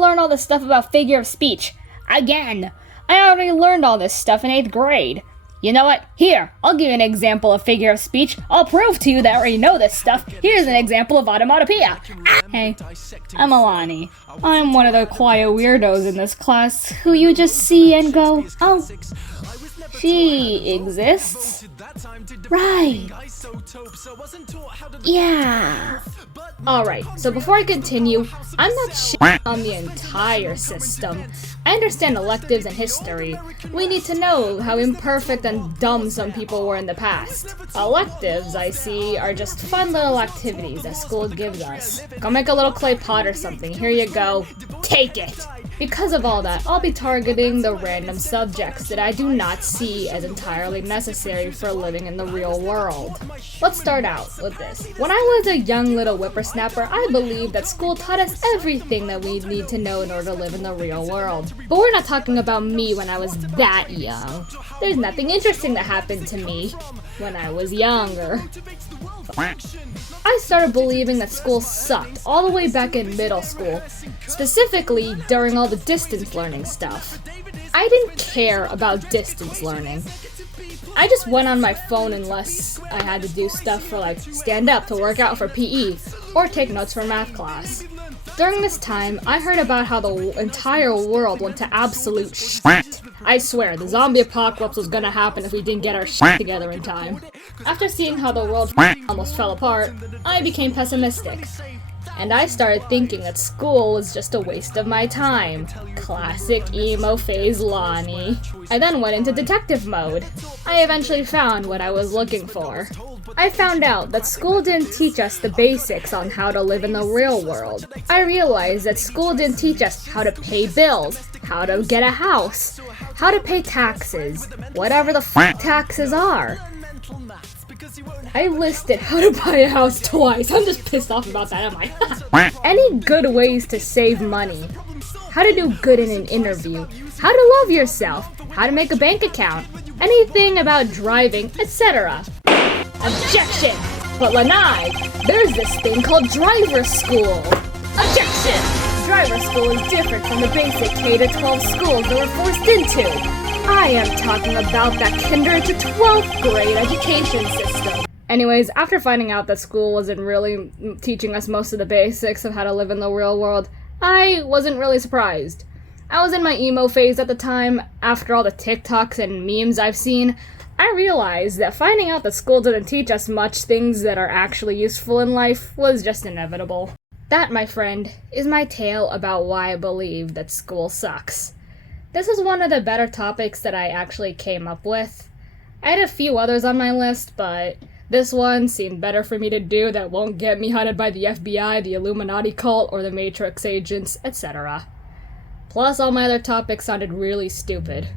learn all this stuff about figure of speech. Again! I already learned all this stuff in 8th grade. You know what? Here, I'll give you an example of figure of speech. I'll prove to you that I already know this stuff. Here's an example of automatopoeia. Hey, I'm Alani. I'm one of the quiet weirdos in this class who you just see and go, oh, she exists? Right. Yeah. Alright, so before I continue, I'm not shitting on the entire system. I understand electives and history. We need to know how imperfect and dumb some people were in the past. Electives, I see, are just fun little activities that school gives us. Go make a little clay pot or something. Here you go. Take it! Because of all that, I'll be targeting the random subjects that I do not see as entirely necessary for living in the real world. Let's start out with this. When I was a young little whippersnapper, I believed that school taught us everything that we need to know in order to live in the real world. But we're not talking about me when I was that young. There's nothing interesting that happened to me when I was younger. I started believing that school sucked all the way back in middle school, specifically during all the distance learning stuff. I didn't care about distance learning. I just went on my phone unless I had to do stuff for like stand up to work out for PE or take notes for math class. During this time, I heard about how the entire world went to absolute shit. I swear, the zombie apocalypse was gonna happen if we didn't get our shit together in time. After seeing how the world almost fell apart, I became pessimistic. And I started thinking that school was just a waste of my time. Classic emo phase Lonnie. I then went into detective mode. I eventually found what I was looking for. I found out that school didn't teach us the basics on how to live in the real world. I realized that school didn't teach us how to pay bills, how to get a house, how to pay taxes, whatever the taxes are. I listed how to buy a house twice. I'm just pissed off about that, am I? Any good ways to save money, how to do good in an interview, how to love yourself, how to make a bank account, anything about driving, etc. Objection! But Lanai, there's this thing called driver school. Objection! Driver school is different from the basic K-12 schools that we're forced into. I am talking about that kinder to 12th grade education system. Anyways, after finding out that school wasn't really teaching us most of the basics of how to live in the real world, I wasn't really surprised. I was in my emo phase at the time. After all the TikToks and memes I've seen, I realized that finding out that school didn't teach us much things that are actually useful in life was just inevitable. That, my friend, is my tale about why I believe that school sucks. This is one of the better topics that I actually came up with. I had a few others on my list, but this one seemed better for me to do that won't get me hunted by the FBI, the Illuminati cult, or the Matrix agents, etc. Plus, all my other topics sounded really stupid.